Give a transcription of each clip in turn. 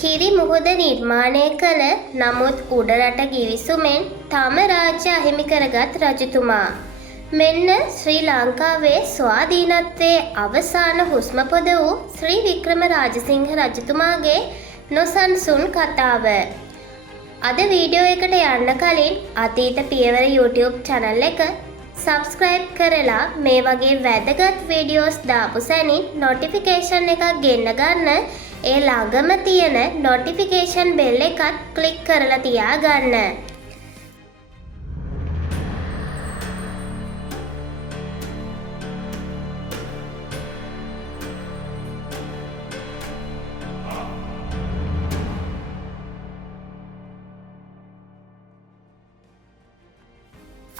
කිරි මුහුද නිර්මාණය කළ නමුත් උඩරට ගිවිසුමෙන් තම රාජ්‍ය අහිමි කරගත් රජතුමා. මෙන්න ශ්‍රී ලංකාවේ ස්වාධීනත්වයේ අවසාන හුස්ම පොද වූ ශ්‍රී වික්‍රම රාජසිංහ රජතුමාගේ නොසන්සුන් කතාව. අද වීඩියෝ එකට යන්න කලින් අතීත පියවර YouTube channel එක subscribe කරලා මේ වගේ වැදගත් වීඩියෝස් දාපු සැනින් notification එකක් ගෙන්න ගන්න. ඒ ළඟම තියෙන notification bell එකත් click කරලා තියාගන්න.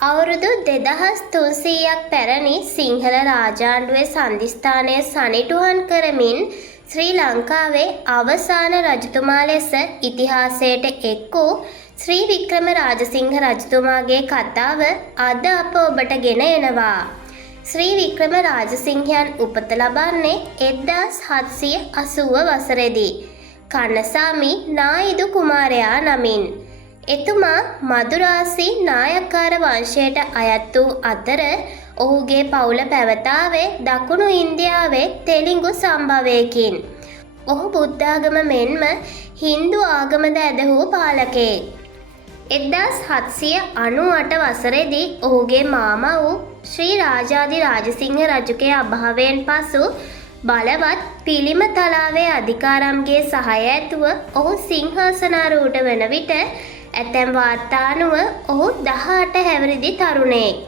අවුරුදු 2300ක් පැරණි සිංහල රාජාණ්ඩුවේ සන්ධිස්ථානය සනිටුහන් කරමින් ශ්‍රී ලංකාවේ අවසාන රජතුමා ලෙස ඉතිහාසයට එක් වූ ශ්‍රී වික්‍රම රාජසිංහ රජතුමාගේ කතාව අද අප ඔබට ගෙන එනවා. ශ්‍රී වික්‍රම රාජසිංහයන් උපත ලබන්නේ 1780 වසරේදී කන්නසාමි නායිදු කුමාරයා නමින්. එතුමා මදුරාසි නායක්කාර වංශයට අයත් වූ අතර ඔහුගේ පවුල පැවතාවේ දකුණු ඉන්දියාවේ තෙලිඟු සම්භවයකින්. ඔහු බුද්ධාගම මෙන්ම හින්දු ආගමද ඇදහූ පාලකයෙක්. 1798 වසරේදී ඔහුගේ මාමා වූ ශ්‍රී රාජාදි රාජසිංහ රජුගේ අභාවයෙන් පසු බලවත් පිළිම තලාවේ අධිකාරම්ගේ සහාය ඇතුව ඔහු සිංහාසනාරූඪ වන විට ඇතැම් වාර්තා අනුව ඔහු 18 හැවිරිදි තරුණයෙක්.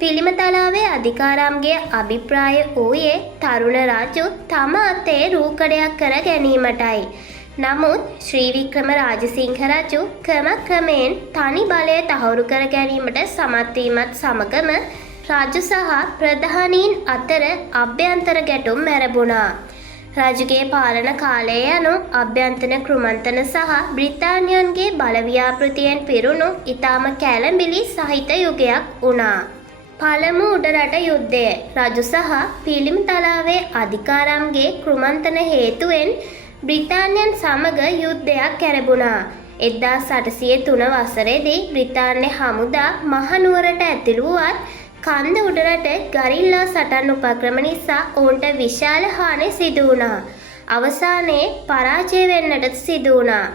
පිළිම තලාවේ අධිකාරම්ගේ අභිප්‍රාය වූයේ තරුණ රජු තම අතේ රූකඩයක් කර ගැනීමටයි. නමුත් ශ්‍රී වික්‍රම රාජසිංහ රජු ක්‍රමක්‍රමයෙන් තනි බලය තහවුරු කර ගැනීමට සමත් වීමත් සමගම රජු සහ ප්‍රධානීන් අතර අභ්‍යන්තර ගැටුම් මැරඹුණා. රජුගේ පාලන කාලය යනු අභ්‍යන්තර කෘමන්තන සහ බ්‍රිතාන්‍යයන්ගේ බලව්‍යාපෘතියෙන් පිරුණු ඉතාම කැළඹිලි සහිත යුගයක් වුණා. පළමු උඩරට යුද්ධය රජු සහ පිළිම තලාවේ අධිකාරම්ගේ කෘමන්තන හේතුවෙන් බ්‍රිතාන්‍යයන් සමග යුද්ධයක් ඇරඹුණා. 1803 වසරේදී බ්‍රිතාන්‍ය හමුදා මහනුවරට ඇතුළු වුවත් කන්ද උඩරට ගරිල්ලා සටන් උපක්‍රම නිසා ඔවුන්ට විශාල හානි සිදු වුණා. අවසානයේ පරාජය වෙන්නට සිදු වුණා.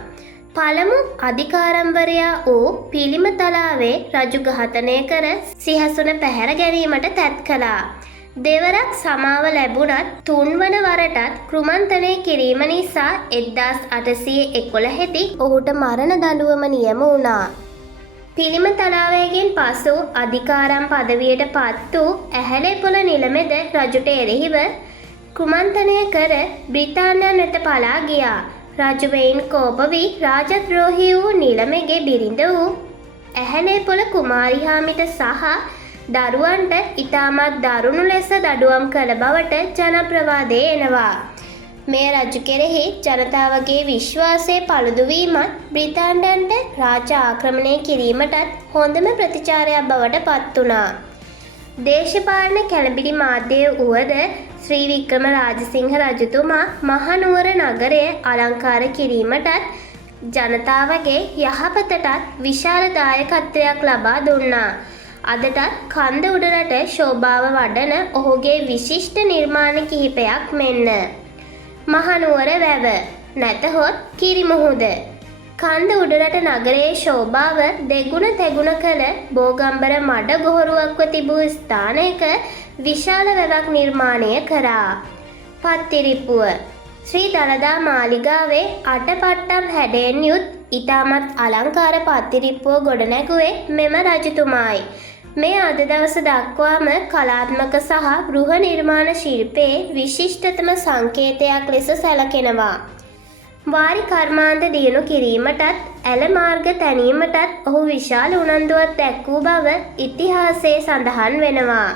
පළමු අධිකාරම්වරයා වූ පිළිම තලාවේ රජු ඝාතනය කර සිහසුන පැහැර ගැනීමට තැත් කළා. දෙවරක් සමාව ලැබුණත් තුන්වන වරටත් කෘමන්තනය කිරීම නිසා 1811 දී ඔහුට මරණ දඬුවම නියම වුණා. පිළිම තලාවයගෙන් පසු අධිකාරම් පදවියට පත් වූ ඇහැලේපොළ නිලමේද රජුට එරෙහිව කෘමන්තනය කර බ්‍රිතාන්‍යයන් වෙත පලා ගියා. රජු වෙයින් කෝප වී රාජද්‍රෝහී වූ නිලමේගේ බිරිඳ වූ ඇහැලේපොළ කුමාරිහාමිට සහ දරුවන්ට ඉතාමත් දරුණු ලෙස දඩුවම් කළ බවට ජනප්‍රවාදය එනවා. මේ රජු කෙරෙහි ජනතාවගේ විශ්වාසය පළුදු වීමත් බ්‍රිතාන්‍යයන්ට රාජ්‍ය ආක්‍රමණය කිරීමටත් හොඳම ප්‍රතිචාරයක් බවට පත් වුණා. දේශපාලන කැළඹිලි මාධ්‍ය වුවද ශ්‍රී වික්‍රම රාජසිංහ රජතුමා මහනුවර නගරය අලංකාර කිරීමටත් ජනතාවගේ යහපතටත් විශාල දායකත්වයක් ලබා දුන්නා. අදටත් කන්ද උඩරට ශෝභාව වඩන ඔහුගේ විශිෂ්ට නිර්මාණ කිහිපයක් මෙන්න. මහනුවර වැව නැතහොත් කිරිමුහුද. කන්ද උඩරට නගරයේ ශෝභාව දෙගුණ තෙගුණ කළ බෝගම්බර මඩ ගොහරුවක්ව තිබූ ස්ථානයක විශාල වැවක් නිර්මාණය කරා. පත්තිරිප්පුව ශ්‍රී දළදා මාලිගාවේ අටපට්ටම් හැඩයෙන් යුත් ඉතාමත් අලංකාර පත්තිරිප්පුව ගොඩනැගුවේ මෙම රජතුමායි. මේ අද දවස දක්වාම කලාත්මක සහ ගෘහ නිර්මාණ ශිල්පයේ විශිෂ්ටතම සංකේතයක් ලෙස සැලකෙනවා. වාරි කර්මාන්ත දියුණු කිරීමටත් ඇල මාර්ග තැනීමටත් ඔහු විශාල උනන්දුවක් දැක්වූ බව ඉතිහාසයේ සඳහන් වෙනවා.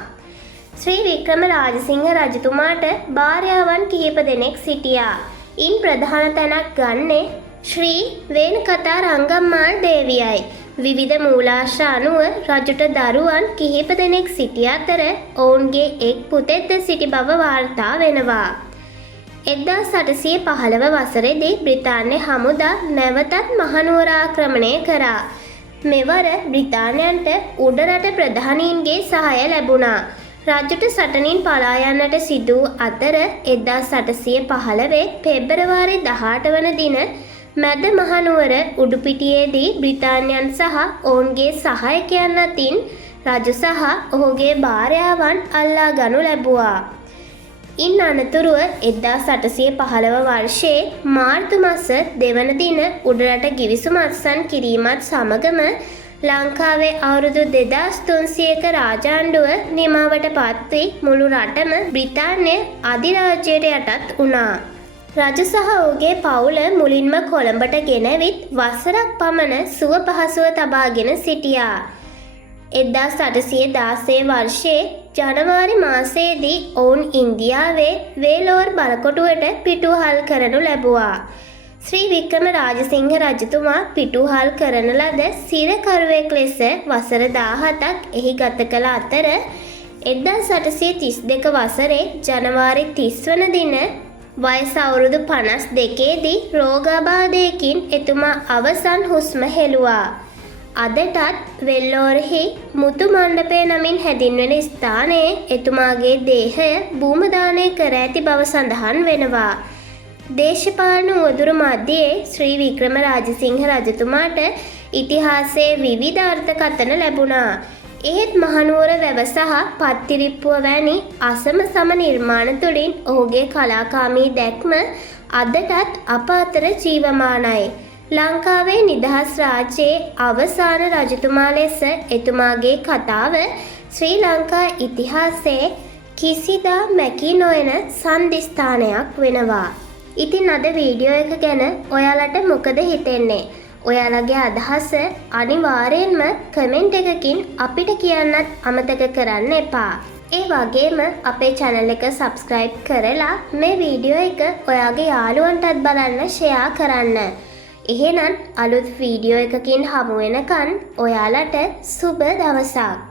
ශ්‍රී වික්‍රම රාජසිංහ රජතුමාට භාර්යාවන් කිහිප දෙනෙක් සිටියා. ඉන් ප්‍රධාන තැනක් ගන්නේ ශ්‍රී වේණකතා රංගම්මාල් දේවියයි. විවිධ මූලාශ්‍ර අනුව රජුට දරුවන් කිහිප දෙනෙක් සිටි අතර ඔවුන්ගේ එක් පුතෙක්ද සිටි බව වාර්තා වෙනවා. 1815 වසරේදී බ්‍රිතාන්‍ය හමුදා නැවතත් මහනුවර ආක්‍රමණය කරා. මෙවර බ්‍රිතාන්‍යයන්ට උඩරට ප්‍රධානීන්ගේ සහාය ලැබුණා. රජුට සටනින් පලා යන්නට සිදු අතර 1815 පෙබරවාරි 18 වන දින මැද මහනුවර උඩුපිටියේදී බ්‍රිතාන්‍යයන් සහ ඔවුන්ගේ සහායකයන් අතින් රජු සහ ඔහුගේ භාර්යාවන් අල්ලා ගනු ලැබුවා. ඉන් අනතුරුව 1815 වර්ෂයේ මාර්තු මාස 2 වන දින උඩරට ගිවිසුම අත්සන් කිරීමත් සමගම ලංකාවේ අවුරුදු 2300ක රාජාණ්ඩුව නිමාවට පත් වී මුළු රටම බ්‍රිතාන්‍ය අධිරාජ්‍යයට යටත් වුණා. රජු සහ ඔහුගේ පවුල මුලින්ම කොළඹට ගෙනවිත් වසරක් පමණ සුව පහසුව තබාගෙන සිටියා. 1816 වර්ෂයේ ජනවාරි මාසයේදී ඔවුන් ඉන්දියාවේ වේලෝර් බලකොටුවට පිටුහල් කරනු ලැබුවා. ශ්‍රී වික්‍රම රාජසිංහ රජතුමා පිටුහල් කරන ලද සිරකරුවෙක් ලෙස වසර 17ක් එහි ගත කළ අතර 1832 වසරේ ජනවාරි 30 වන දින වයස අවුරුදු 52දී රෝගාබාධයකින් එතුමා අවසන් හුස්ම හෙළුවා. අදටත් වෙල්ලෝරෙහි මුතු මණ්ඩපය නමින් හැඳින්වෙන ස්ථානයේ එතුමාගේ දේහය භූමදානය කර ඇති බව සඳහන් වෙනවා. දේශපාලන උවදුරු මැදයේ ශ්‍රී වික්‍රම රාජසිංහ රජතුමාට ඉතිහාසයේ විවිධ අර්ථකථන ලැබුණා. එහෙත් මහනුවර වැව සහ පත්තිරිප්පුව වැනි අසම සම නිර්මාණ තුළින් ඔහුගේ කලාකාමී දැක්ම අදටත් අප අතර ජීවමානයි. ලංකාවේ නිදහස් රාජ්‍යයේ අවසාන රජතුමා ලෙස එතුමාගේ කතාව ශ්‍රී ලංකා ඉතිහාසයේ කිසිදා මැකී නොයන සන්ධිස්ථානයක් වෙනවා. ඉතින් අද වීඩියෝ එක ගැන ඔයාලට මොකද හිතෙන්නේ? ඔයාලගේ අදහස අනිවාර්යෙන්ම කමෙන්ට් එකකින් අපිට කියන්නත් අමතක කරන්න එපා. ඒ වගේම අපේ channel එක subscribe කරලා මේ වීඩියෝ එක ඔයාගේ යාළුවන්ටත් බලන්න share කරන්න. එහෙනම් අලුත් වීඩියෝ එකකින් හමු වෙනකන් ඔයාලට සුබ දවසක්.